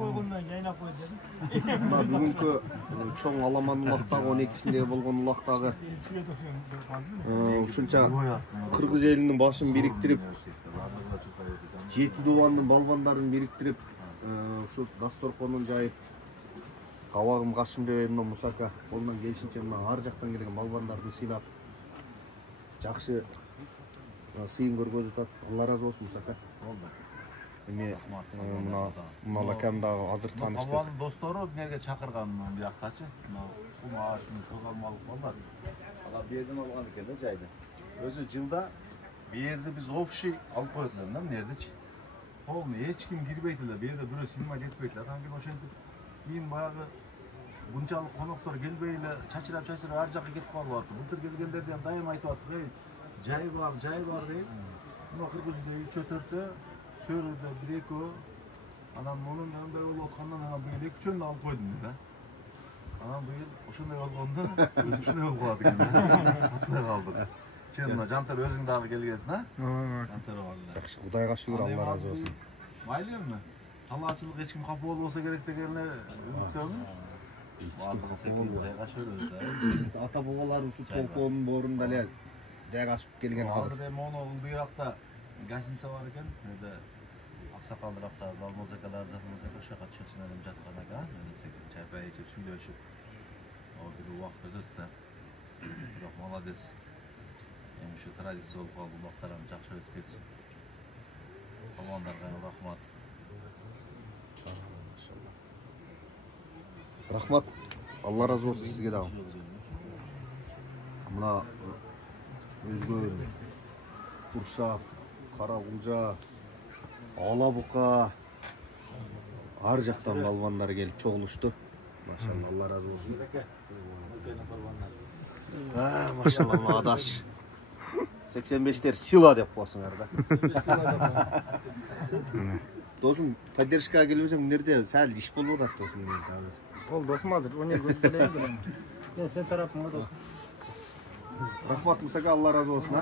койгондон жайнап койду дедим. Бүгүнкү чоң аламан улактагы 12-синдеги болгон улактагы ушунча кыргыз элинин башын бириктирип, 7 дубандын балбандарын бириктирип, ушу дасторконун жайып, кабагым кашым деп мына Мусака колунан келишинче мына ар жактан келген балбандарды сыйлап, жакшы сыйын көргөзүп атат. Алла разы болсун Мусака. Эми мына лакам дагы азыр тааныштык. Балбандын достору эмнеге чакырган бияктачы? Мына кумашын кылгалмалык балдар. Алар берден алган экен да жайды. Өзү жылда берди биз общий алып коет элем да мынердичи. Полный эч ким кирбейт эле, берде бирөө сыймайт этпейт эле. Анан ошентип кийин баягы bunчалык коноктор келбей эле чачырап ар жакка кетип калып атты. Былтыр келгендерден дайым айтып аттык, жай бар дейт. Мына кыргызда 3-4тө, сөрөдө 1-2, анан мунун мындай болуп аткандан анан быйыл 2-чөнү алып койдум да. Анан быйыл ошондой болгондо өзү ушундай болуп калат экен да. Атпай калдык. Чынында Жантер өзүң дагы келгенсиң, а? Жантер калды. Жакшы, Кудайга шүгүр, Алла разы болсун. Майлы эмне? Талаачылык эч ким капа болбосо керек дегенде үмүттөмүн. Ата бабалар ушу толкоонун боорунда эле жайгашып келген азыр. Азыр эми мону быйракта гостиница бар экен. Эде аксакалдыракта балмозакалар жатмаса ошо жака түшөсүн элем жаткан экен. Чайпай ичип сүйлөшүп. Ал бир убакыт өтөт да. Бирок молодец. Эми ушу традиция болуп калды, убактарым жакшы өтүп кетсин. Балбандарга рахмат. Рахмат. Алла разы болсун сизге дагы. Мына өзгө Куршап, Каракулжа, Алабука ар жактан балбандар келип чогулушту. Машалла, Алла разы болсун. Машалла, адаш. 85-тер сила деп коесуңар да. Досум, поддержкага келбесең, мынерде сәл иш болуп атат досум. Ол досум азыр өнер көрсөтөлөйүн. Мен сен тарапыңа досум. Рахмат Мусака, Алла разы болсун.